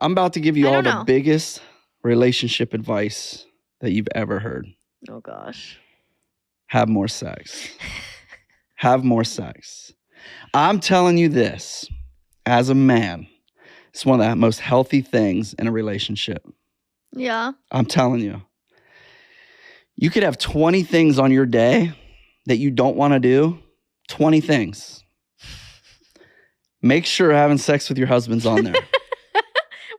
I'm about to give you I all don't the know. biggest relationship advice that you've ever heard. Oh gosh. Have more sex. Have more sex. I'm telling you this as a man. It's one of the most healthy things in a relationship. Yeah. I'm telling you. You could have 20 things on your day that you don't want to do. 20 things. Make sure having sex with your husband's on there.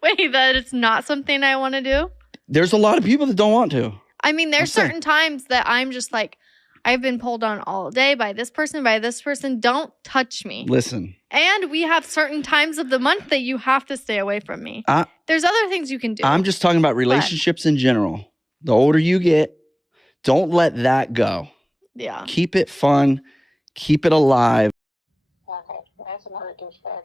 Wait, that it's not something I want to do? There's a lot of people that don't want to. I mean, there's I'm saying. certain times that I'm just like, I've been pulled on all day by this person, Don't touch me. Listen. And we have certain times of the month that you have to stay away from me. There's other things you can do. I'm just talking about relationships in general. The older you get, don't let that go. Yeah. Keep it fun. Keep it alive. Okay, that's another douchebag.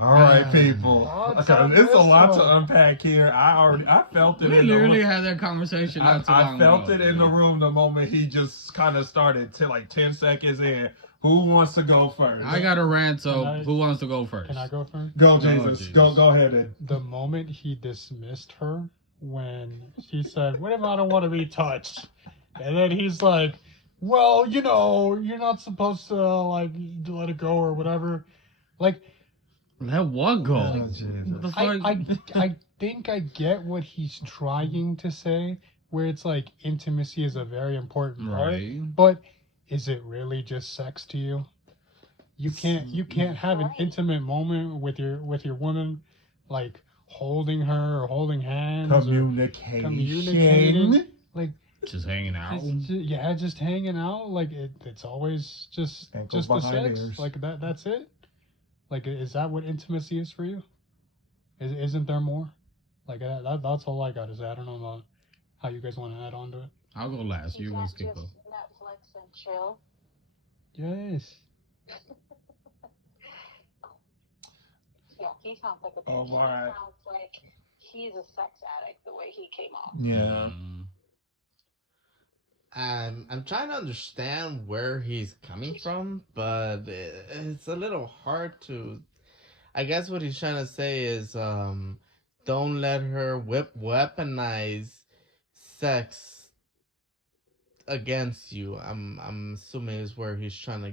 All right, people. Okay, it's a lot to unpack here. I felt it. We literally had that conversation. I felt it in the room the moment he just kind of started to like 10 seconds in. Who wants to go first? I got a rant, so who wants to go first? Can I go first? Go, Jesus. Go ahead. The moment he dismissed her when she said, "What if I don't want to be touched?" And then he's like, "Well, you know, you're not supposed to like let it go or whatever." Like, let what go? What the fuck? I think I get what he's trying to say, where it's like intimacy is a very important part, but is it really just sex to you? You can't have an intimate moment with your woman, like holding her or holding hands, communicating, like just hanging out. Just hanging out. Like it's always just the sex. Ears. Like that's it. Like, is that what intimacy is for you? Isn't there more? Like that's all I got to say. I don't know about how you guys want to add on to it. I'll go last. You guys keep going. Netflix and chill. Yes. Yeah, he sounds like a bitch. He sounds like he's a sex addict the way he came off. Yeah. I'm trying to understand where he's coming from, but it's a little hard to. I guess what he's trying to say is, don't let her weaponize sex against you. I'm assuming is where he's trying to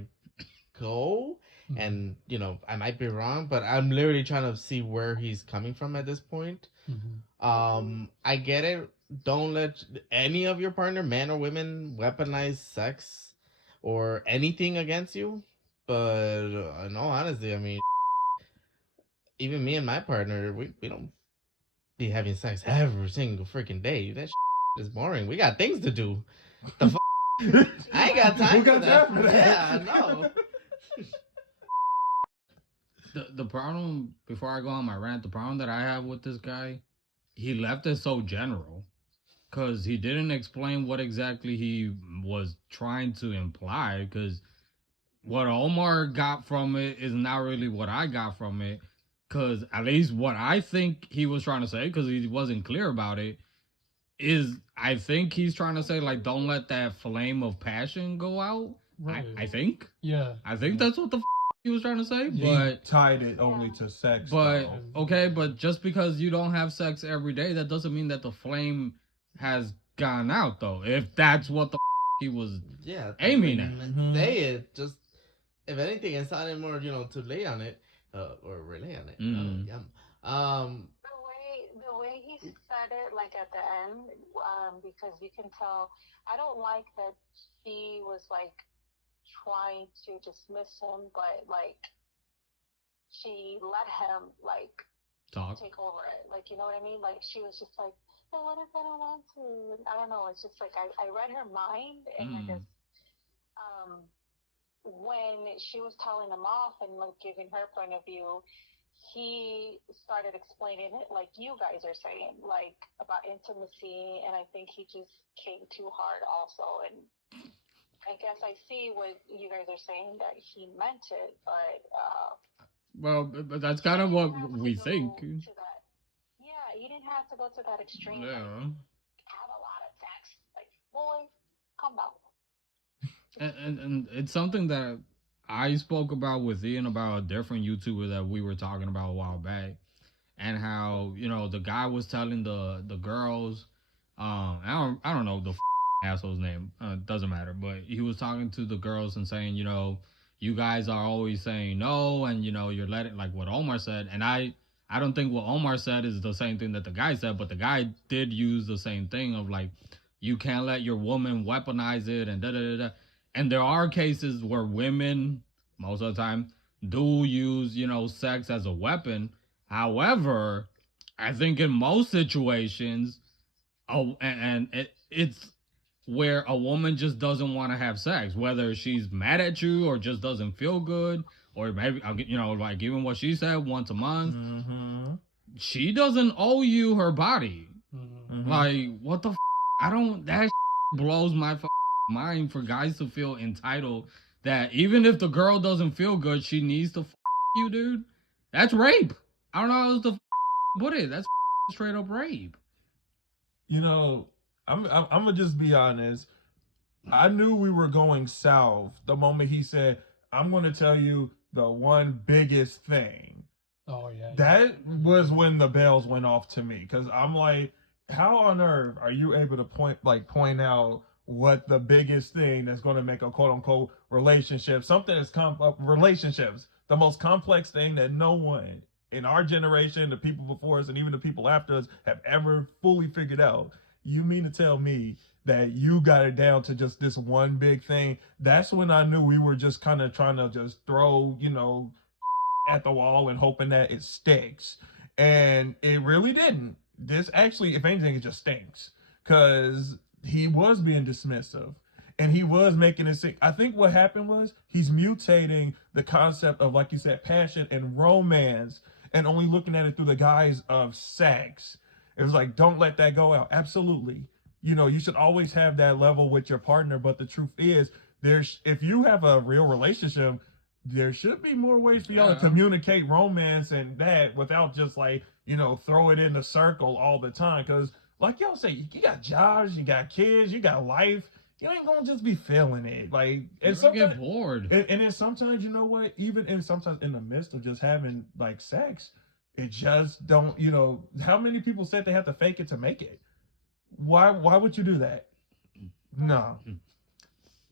go, and you know I might be wrong, but I'm literally trying to see where he's coming from at this point. I get it. Don't let any of your partner, man or women, weaponize sex or anything against you. But in all honesty, I mean, even me and my partner, we don't be having sex every single freaking day. That is boring. We got things to do. The I ain't got time for that. Yeah, no. The problem, before I go on my rant, the problem that I have with this guy, he left it so general. Because he didn't explain what exactly he was trying to imply. Because what Omar got from it is not really what I got from it. Because at least what I think he was trying to say, because he wasn't clear about it, is I think he's trying to say, like, don't let that flame of passion go out. Right. I think. Yeah. I think that's what the he was trying to say. He but tied it only to sex. But, okay, but just because you don't have sex every day, that doesn't mean that the flame has gone out, though. If that's what the he was aiming at. Say it. Just, if anything, it sounded more, to lay on it. Or relay on it. Yum. The way he said it, like at the end, because you can tell, I don't like that she was like trying to dismiss him, but like she let him like take over it. Like, you know what I mean? Like she was just like, oh, what if I don't want to? I don't know. It's just like I read her mind, and I guess when she was telling him off and like giving her point of view, he started explaining it like you guys are saying, like about intimacy, and I think he just came too hard also. And I guess I see what you guys are saying, that he meant it, but well, but that's kind of what we think. Yeah, you didn't have to go to that extreme. Yeah. Like, have a lot of sex. Like, boy, come down. And it's something that I spoke about with Ian about a different YouTuber that we were talking about a while back. how, the guy was telling the girls, I don't know the asshole's name, doesn't matter, but he was talking to the girls and saying, you guys are always saying no, and you're letting, like what Omar said, and I don't think what Omar said is the same thing that the guy said, but the guy did use the same thing of like, you can't let your woman weaponize it and da da da da. And there are cases where women, most of the time, do use, sex as a weapon. However, I think in most situations, it's where a woman just doesn't want to have sex, whether she's mad at you or just doesn't feel good, or maybe, like even what she said, once a month. Mm-hmm. She doesn't owe you her body. Mm-hmm. Like, what the that blows my mind for guys to feel entitled that even if the girl doesn't feel good, she needs to you, dude. That's rape. I don't know how else to put it. That's straight up rape. I'm gonna just be honest. I knew we were going south the moment he said, "I'm gonna tell you the one biggest thing." Oh yeah. That was when the bells went off to me, because I'm like, how on earth are you able to point out what the biggest thing that's going to make a quote unquote relationship, something that's relationships, the most complex thing that no one in our generation, the people before us, and even the people after us have ever fully figured out? You mean to tell me that you got it down to just this one big thing? That's when I knew we were just kind of trying to just throw, at the wall and hoping that it sticks. And it really didn't. This actually, if anything, it just stinks, because he was being dismissive and he was making it sick. I think what happened was he's mutating the concept of, like you said, passion and romance, and only looking at it through the guise of sex. It was like, don't let that go out. Absolutely. You should always have that level with your partner. But the truth is, if you have a real relationship, there should be more ways for y'all to communicate romance and that without just like, throw it in the circle all the time. Because like y'all say, you got jobs, you got kids, you got life. You ain't gonna just be feeling it. Like, and you get bored. And then sometimes, you know what? Even sometimes in the midst of just having like sex, it just don't. How many people said they have to fake it to make it? Why would you do that? No.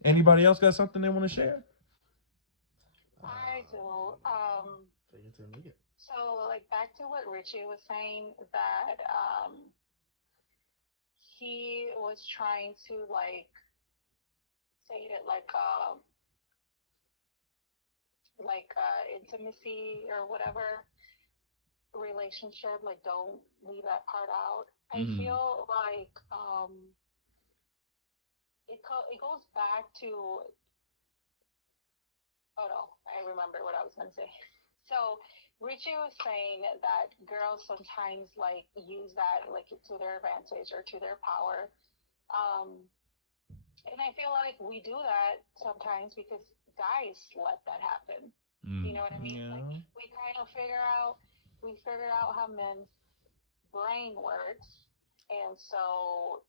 Anybody else got something they want to share? I do. So, like, back to what Richie was saying, that he was trying to, like, say that, like intimacy or whatever relationship, like, don't leave that part out. I feel like it goes back to. Oh no, I remember what I was going to say. So Richie was saying that girls sometimes like use that like to their advantage or to their power. And I feel like we do that sometimes because guys let that happen. You know what I mean? Yeah. Like we figure out how men's brain works, and so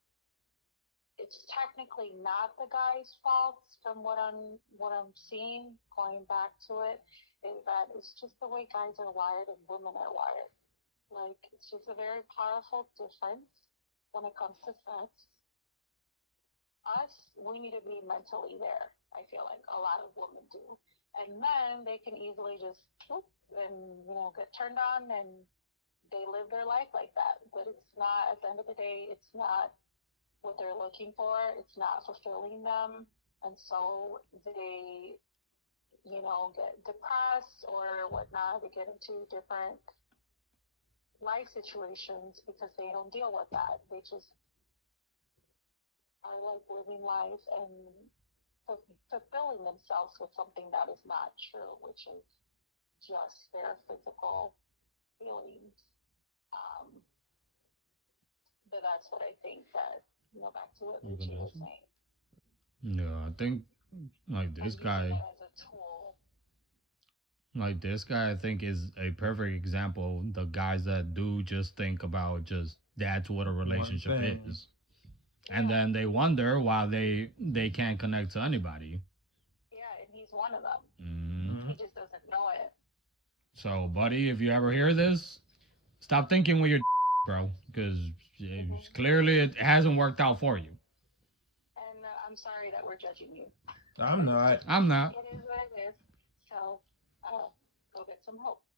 it's technically not the guy's fault from what I'm seeing, going back to it, is that it's just the way guys are wired and women are wired. Like, it's just a very powerful difference when it comes to sex. Us, we need to be mentally there. I feel like a lot of women do. And men, they can easily just whoop and get turned on and they live their life like that. But it's not, at the end of the day, it's not what they're looking for. It's not fulfilling them, and so they get depressed or whatnot. They get into different life situations because they don't deal with that. They just are like living life and fulfilling themselves with something that is not true, which is just their physical feelings. But that's what I think that back to what Richie was saying. Yeah, I think like this guy as a tool. Like this guy, I think, is a perfect example of the guys that do just think about just that's what a relationship is. And then they wonder why they can't connect to anybody. Yeah, and he's one of them. Mm-hmm. He just doesn't know it. So, buddy, if you ever hear this, Stop thinking with your bro, because clearly it hasn't worked out for you. And I'm sorry that we're judging you. I'm not. I'm not. It is what it is. So, go get some help.